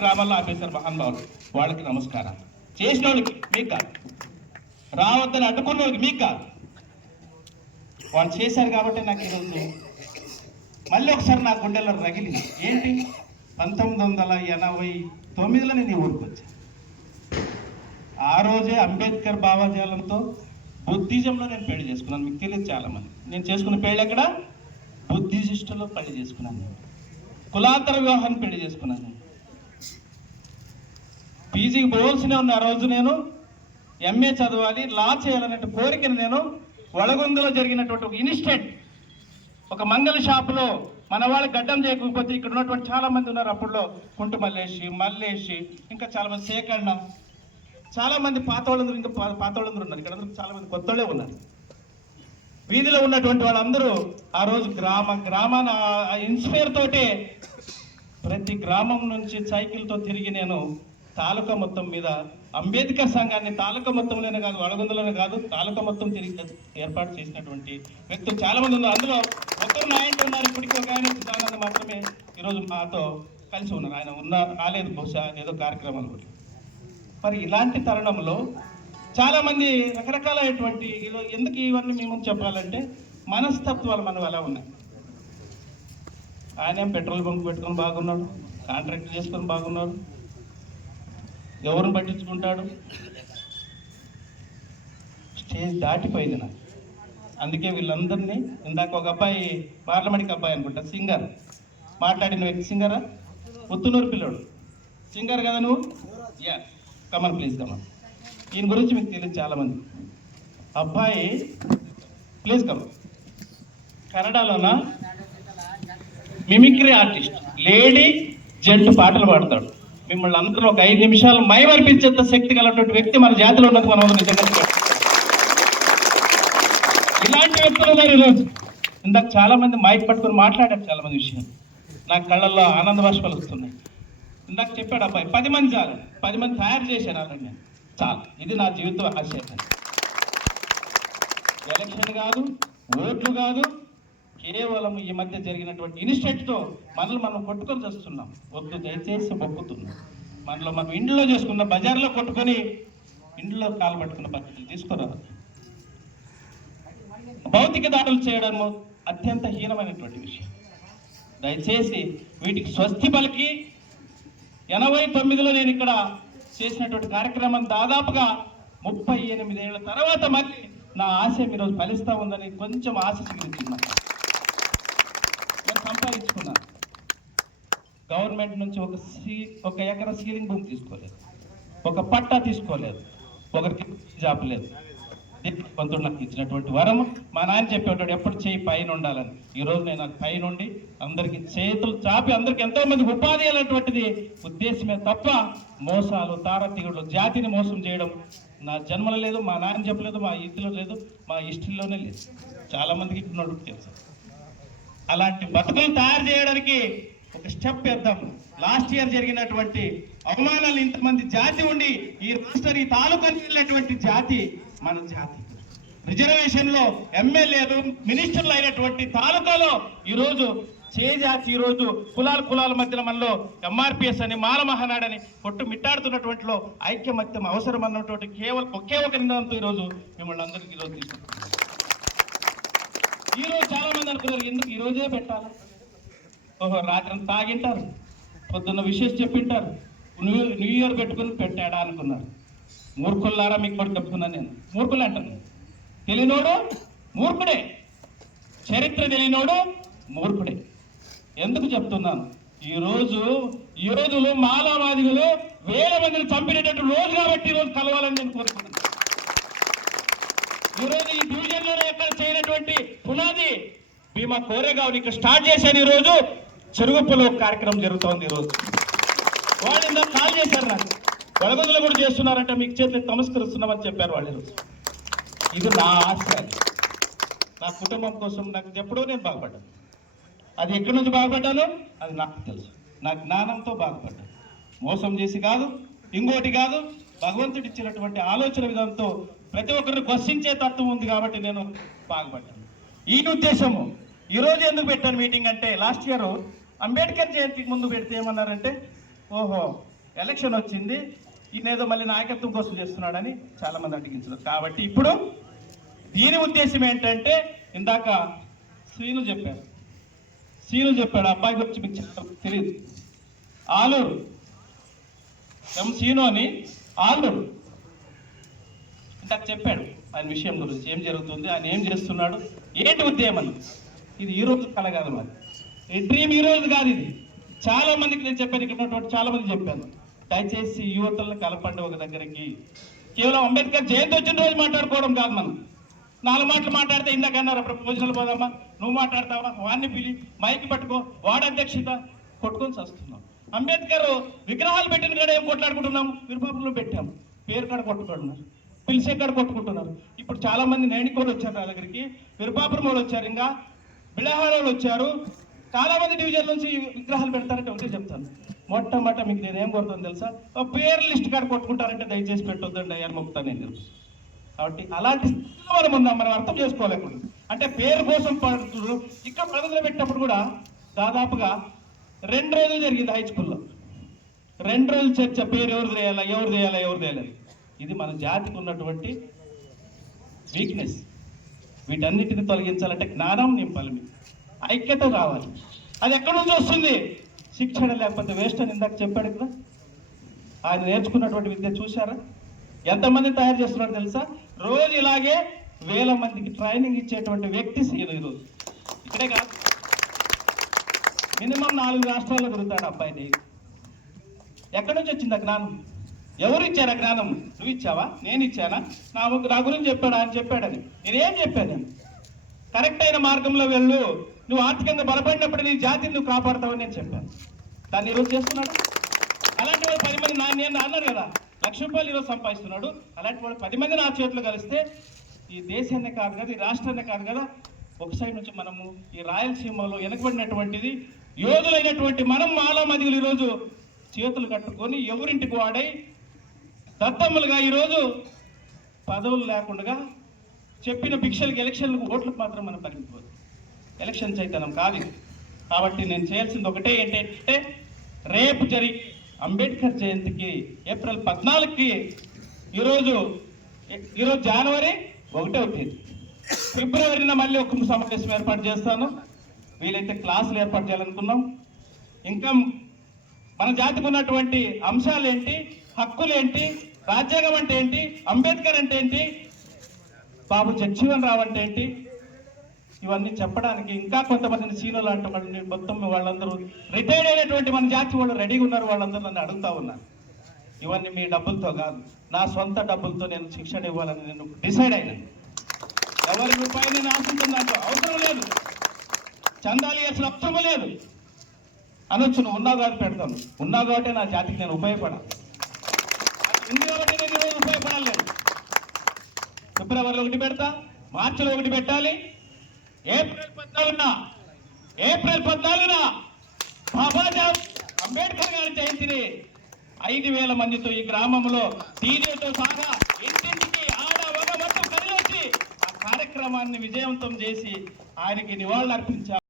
గ్రామాల్లో ఆపేశారు మహానుభావులు, వాళ్ళకి నమస్కారం. చేసిన వాళ్ళకి మీకు కాదు, రావద్దని అడ్డుకున్న వాళ్ళకి మీకు కాదు, వాళ్ళు చేశారు కాబట్టి నాకు ఈరోజు మళ్ళీ ఒకసారి నా గుండెల్లో రగిలింది. ఏంటి, 1989లో నేను ఈ ఊరికి వచ్చాను. ఆ రోజే అంబేద్కర్ భావజాలంతో బుద్ధిజంలో నేను పెళ్లి చేసుకున్నాను. మీకు తెలియదు చాలామంది. నేను చేసుకున్న పెళ్ళి ఎక్కడ, బుద్ధిజిస్టులో పెళ్లి చేసుకున్నాను. నేను కులాంతర వివాహాన్ని పెళ్లి చేసుకున్నాను. నేను పీజీకి పోవాల్సినే ఉన్న ఆ రోజు నేను ఎంఏ చదవాలి, లా చేయాలనే కోరికను నేను వడగొందులో జరిగినటువంటి ఒక ఇన్స్టెంట్, ఒక మంగళ షాపులో మన వాళ్ళు గడ్డం చేయకపోతే ఇక్కడ ఉన్నటువంటి చాలా మంది ఉన్నారు. అప్పుడులో కుంటు మల్లేషి ఇంకా చాలా మంది సేకరణ, చాలా మంది పాత వాళ్ళందరూ, ఇంకా పాత వాళ్ళందరూ ఉన్నారు. ఇక్కడ అందరూ చాలా మంది కొత్త వాళ్ళే ఉన్నారు. వీధిలో ఉన్నటువంటి వాళ్ళందరూ ఆ రోజు గ్రామాన ఇన్స్పైర్ తోటే ప్రతి గ్రామం నుంచి సైకిల్తో తిరిగి నేను తాలూకా మొత్తం మీద అంబేద్కర్ సంఘాన్ని తాలూకా మొత్తంలోనే కాదు, వడగొందలోనే కాదు, తాలూకా మొత్తం తిరిగి ఏర్పాటు చేసినటువంటి వ్యక్తులు చాలా మంది ఉన్నారు. అందులో ఒకరు నాయకులు ఉన్నారు. ఇప్పటికీ ఒక ఆయన చిదానంద మాత్రమే ఈరోజు మాతో కలిసి ఉన్నారు. ఆయన రాలేదు, బహుశా ఏదో కార్యక్రమాలు కూడా. మరి ఇలాంటి తరుణంలో చాలా మంది రకరకాలైనటువంటి ఎందుకు ఇవన్నీ మేము చెప్పాలంటే మనస్తత్వాలు మనవి ఎలా ఉన్నాయి. ఆయన పెట్రోల్ బంక్ పెట్టుకొని బాగున్నాడు, కాంట్రాక్ట్ చేసుకొని బాగున్నాడు, ఎవరిని పట్టించుకుంటాడు. స్టేజ్ దాటిపోయింది నాకు. అందుకే వీళ్ళందరినీ, ఇందాక ఒక అబ్బాయి పార్లమెంట్కి అబ్బాయి అనుకుంటా, సింగర్ మాట్లాడిన వ్యక్తి, సింగరా, పుత్తునూరు పిల్లోడు, సింగర్ కదా నువ్వు? Yeah, come on please come on. ఈయన గురించి మీకు తెలియదు చాలామంది. అబ్బాయి ప్లీజ్ కమన్. కన్నడలోన మిమిక్రీ ఆర్టిస్ట్, లేడీ జెంట్ పాటలు పాడతాడు. మిమ్మల్ని అందరూ ఒక 5 నిమిషాలు మైమర్పించేంత శక్తి గలటువంటి వ్యక్తి మన జాతిలో ఉన్నది. మనం నిజంగా ఇలాంటి వ్యక్తులు ఉన్నారు ఈరోజు. ఇందాక చాలా మంది మైక్ పట్టుకొని మాట్లాడారు చాలా మంది విషయం. నాకు కళ్ళల్లో ఆనంద బాష్పాలు వస్తున్నాయి. ఇందాక చెప్పాడు అబ్బాయి, 10 మంది చాలు, 10 మంది తయారు చేశాను అలాగే చాలు. ఇది నా జీవితం ఆశయం. ఎలక్షన్ కాదు, ఓట్లు కాదు, కేవలం ఈ మధ్య జరిగినటువంటి ఇన్స్టెంట్తో మనల్ని మనం కొట్టుకొని చేస్తున్నాం. వద్దు, దయచేసి మొక్కుతున్నాం. మనలో మనం ఇంట్లో చేసుకున్న, బజార్లో కొట్టుకొని ఇంట్లో కాలు పట్టుకున్న పద్ధతులు తీసుకురావాలి. భౌతిక దాడులు చేయడం అత్యంత హీనమైనటువంటి విషయం. దయచేసి వీటికి స్వస్తి పలికి 89లో నేను ఇక్కడ చేసినటువంటి కార్యక్రమం దాదాపుగా 38 ఏళ్ల తర్వాత మళ్ళీ నా ఆశయం ఈరోజు ఫలిస్తూ ఉందని కొంచెం ఆశ చిగురించుకున్నా. నేను సంపాదించుకున్నాను. గవర్నమెంట్ నుంచి ఒక ఎకరా సీలింగ్ భూమి తీసుకోలేదు, ఒక పట్టా తీసుకోలేదు, ఒకరికి జాబ్ లేదు. కొంత నాకు ఇచ్చినటువంటి వరం. మా నాన్న చెప్పేవాడు ఎప్పుడు చేయి పైన ఉండాలని. ఈరోజు నేను నాకు పైన ఉండి అందరికీ చేతులు చాపి అందరికి ఎంతో మందికి ఉపాధి అనేటువంటిది ఉద్దేశమే తప్ప మోసాలు, తారతీయుడు, జాతిని మోసం చేయడం నా జన్మలో లేదు, మా నాన్న చెప్పలేదు, మా ఇంటిలో లేదు, మా హిస్టరీలోనే లేదు. చాలా మందికి ఇప్పుడు తెలుసు. అలాంటి బతుకులు తయారు చేయడానికి ఒక స్టెప్ వేద్దాం. లాస్ట్ ఇయర్ జరిగినటువంటి అవమానాలు, ఇంతమంది జాతి ఉండి ఈ రాష్ట్రం, ఈ తాలూకాకి వెళ్ళినటువంటి జాతి మన జాతి. రిజర్వేషన్ లో ఎమ్మెల్యేలు, మినిస్టర్లు అయినటువంటి తాలూకాలో ఈరోజు చేజాతి, ఈరోజు కులాల మధ్యన మనలో ఎంఆర్పిఎస్ అని, మాల మహానాడని కొట్టు మిట్టాడుతున్నటువంటిలో ఐక్యమత్యం అవసరం అన్నటువంటి కేవలం ఒకే ఒక నినాదంతో ఈరోజు మిమ్మల్ని అందరికీ ఈరోజు తీసుకుంటున్నాం. ఈరోజు చాలా మంది అనుకున్నారు, ఎందుకు ఈరోజే పెట్టాలి? ఓహో, రాత్రి తాగింటారు, పొద్దున్న విషయం చెప్పింటారు, న్యూ ఇయర్ పెట్టుకుని పెట్టాడా అనుకున్నారు. మూర్ఖుల్లారా, మీకు కూడా చెప్తున్నాను నేను. మూర్ఖులు అంటాను. తెలియనోడు మూర్ఖుడే, చరిత్ర తెలియనోడు మూర్ఖుడే. ఎందుకు చెప్తున్నాను? ఈ రోజులో మాలావాదిಗಳು వేల మందిని చంపినటువంటి రోజు కాబట్టి ఈరోజు కలవాలని నేను కోరుకుంటున్నాను. ఈరోజు ఈ డివిజన్లోనే ఎక్కడ చేయనటువంటి పునాది భీమా కోరేగావ్ని ఇక్కడ స్టార్ట్ చేశాను. ఈరోజు చెరుగుప్పలో కార్యక్రమం జరుగుతోంది. ఈరోజు వాళ్ళు ఇందాక కాల్ చేశారు నాకు, వడగొందలు కూడా చేస్తున్నారంటే మీకు చేతులకు నమస్కరిస్తున్నామని చెప్పారు వాళ్ళు. ఈరోజు ఇది నా ఆశ, నా కుటుంబం కోసం. నాకు ఎప్పుడో నేను బాగుపడ్డాను. అది ఎక్కడి నుంచి బాగుపడ్డాను అది నాకు తెలుసు. నా జ్ఞానంతో బాగుపడ్డాను, మోసం చేసి కాదు, ఇంకోటి కాదు. భగవంతుడు ఇచ్చినటువంటి ఆలోచన విధానంతో ప్రతి ఒక్కరిని క్వశ్చించే తత్వం ఉంది కాబట్టి నేను బాగుపడ్డాను. ఈ ఉద్దేశము ఈరోజు ఎందుకు పెట్టాను మీటింగ్ అంటే, లాస్ట్ ఇయర్ అంబేద్కర్ జయంతికి ముందు పెడితే ఏమన్నారంటే ఓహో ఎలక్షన్ వచ్చింది, ఈయనేదో మళ్ళీ నాయకత్వం కోసం చేస్తున్నాడని చాలా మంది అడిగించారు. కాబట్టి ఇప్పుడు దీని ఉద్దేశం ఏంటంటే, ఇందాక శ్రీను చెప్పాడు అబ్బాయి గురించి మీకు తెలియదు. ఆలూరు శ్రీను అని ఆలూరు ఇందాక చెప్పాడు ఆయన విషయం గురించి, ఏం జరుగుతుంది, ఆయన ఏం చేస్తున్నాడు, ఏంటి ఉద్యమం. ఇది ఈ రోజు కల కాదు, మరి ఈ డ్రీమ్ ఈ రోజు కాదు. ఇది చాలా మందికి నేను చెప్పాను, ఇక్కడ ఉన్నటువంటి చాలా మంది చెప్పాను. దయచేసి యువతలను కలపండి ఒక దగ్గరికి. కేవలం అంబేద్కర్ జయంతి వచ్చిన రోజు మాట్లాడుకోవడం కాదు. మనం 4 మాటలు మాట్లాడితే ఇందాక అన్నారు ప్రపోజల్ పోదామా, నువ్వు మాట్లాడతావా, వాడిని పిలి మైక్ పట్టుకో, వాడు అధ్యక్షత కొట్టుకొని వస్తున్నాం. అంబేద్కర్ విగ్రహాలు పెట్టిన కాడ ఏం కొట్లాడుకుంటున్నాము, విరుపాపురంలో పెట్టాము, పేరు కాడ కొట్టుకుంటున్నారు, పిలిచే కాడ కొట్టుకుంటున్నారు. ఇప్పుడు చాలా మంది నేణికోళ్ళు వచ్చారు నా దగ్గరికి, విరుపాపురం వాళ్ళు వచ్చారు, ఇంకా బిళహాడ వాళ్ళు వచ్చారు. చాలా మంది డివిజన్ నుంచి విగ్రహాలు పెడతారంటే ఒకటే చెప్తాను, మొట్టమొదట మీకు నేనేం కోరుతాను తెలుసా, పేరు లిస్ట్ కాడ కొట్టుకుంటారంటే దయచేసి పెట్టొద్దండి అయ్యాను మొక్కుతాను నేను తెలుసు. కాబట్టి అలాంటి మనం ఉందాం, మనం అర్థం చేసుకోలేకుండా. అంటే పేరు కోసం పడుతున్నారు. ఇక్కడ ప్రజలు పెట్టినప్పుడు కూడా దాదాపుగా 2 రోజులు జరిగింది హై స్కూల్లో. 2 రోజులు చర్చ, పేరు ఎవరు చేయాలి. ఇది మన జాతికి ఉన్నటువంటి వీక్నెస్. వీటన్నిటిని తొలగించాలంటే జ్ఞానం నింపాలి, మీకు ఐక్యత రావాలి. అది ఎక్కడి నుంచి వస్తుంది, శిక్షణ లేకపోతే వేస్ట్ అని ఇందాక చెప్పాడు కదా. ఆయన నేర్చుకున్నటువంటి విద్య చూశారా, ఎంతమంది తయారు చేస్తున్నారో తెలుసా. రోజు ఇలాగే 1000 మందికి ట్రైనింగ్ ఇచ్చేటువంటి వ్యక్తి ఈరోజు. ఇక్కడే కాదు, మినిమం 4 రాష్ట్రాల్లో తిరుగుతాడు అబ్బాయిని. ఎక్కడి నుంచి వచ్చింది ఆ జ్ఞానం, ఎవరు ఇచ్చారు ఆ జ్ఞానం, నువ్వు ఇచ్చావా, నేను ఇచ్చానా, నా గురించి చెప్పాడు ఆయన చెప్పాడని. నేనేం చెప్పాను, కరెక్ట్ అయిన మార్గంలో వెళ్ళు, నువ్వు ఆర్థికంగా బలపడినప్పుడు నీ జాతిని నువ్వు కాపాడుతావని నేను చెప్పాను. దాన్ని ఈరోజు చేస్తున్నాడు. అలాంటి వాళ్ళు 10 మంది నేను అన్నాడు కదా, ₹1,00,000 ఈరోజు సంపాదిస్తున్నాడు. అలాంటి వాళ్ళు 10 మంది నా చేతులు కలిస్తే ఈ దేశాన్ని కాదు కదా, ఈ రాష్ట్రాన్ని కాదు కదా, ఒక సైడ్ నుంచి మనము ఈ రాయలసీమలో వెనకబడినటువంటిది యోధులైనటువంటి మనం మాలా మదిగులు ఈరోజు చేతులు కట్టుకొని ఎవరింటికి వాడై దత్తమ్మలుగా ఈరోజు పదవులు లేకుండా చెప్పిన భిక్షలకి ఎలక్షన్లకు ఓట్లకు మాత్రం మనం పరిమిపోదు. ఎలక్షన్ చైతన్యం కాదు. కాబట్టి నేను చేయాల్సింది ఒకటే ఏంటంటే, రేపు జరిగే అంబేద్కర్ జయంతికి ఏప్రిల్ 14కి ఈరోజు జనవరి 1వ తేదీ, ఫిబ్రవరిన మళ్ళీ ఒక సమావేశం ఏర్పాటు చేస్తాను. వీలైతే క్లాసులు ఏర్పాటు చేయాలనుకున్నాం. ఇంకా మన జాతికి ఉన్నటువంటి అంశాలు ఏంటి, హక్కులేంటి, రాజ్యాంగం అంటే ఏంటి, అంబేద్కర్ అంటే ఏంటి, బాబు జగజీవన్ రావు అంటే ఏంటి, ఇవన్నీ చెప్పడానికి ఇంకా కొంతమందిని సీనియర్ లాంటి వాళ్ళని మొత్తం వాళ్ళందరూ రిటైర్డ్ అయినటువంటి మన జాతి వాళ్ళు రెడీగా ఉన్నారు. వాళ్ళందరూ నన్ను అడుగుతా ఉన్నారు. ఇవన్నీ మీ డబ్బులతో కాదు, నా సొంత డబ్బులతో నేను శిక్షణ ఇవ్వాలని నేను డిసైడ్ అయినాను. ఎవరి రూపాయలు నేను ఆశించడానికి అవసరం లేదు, చందాలు ఇవ్వాల్సిన అవసరం లేదు. అనొచ్చు, నువ్వు ఉన్నావు కాబట్టి పెడతాను, ఉన్నావు కాబట్టి నా జాతికి నేను ఉపయోగపడాలి, ఉంది కాబట్టి నేను ఈరోజు ఉపయోగపడాలి. ఫిబ్రవరిలో 1 పెడతా, మార్చిలో 1 పెట్టాలి, ఏప్రిల్ 14న బాబాసాహెబ్ అంబేద్కర్ గారి జయంతిని 5,000 మందితో ఈ గ్రామంలో డీజేతో సహా ఇంటింటికి ఆడ ఒక మొత్తం కలిసి ఆ కార్యక్రమాన్ని విజయవంతం చేసి ఆయనకి నివాళులు అర్పించారు.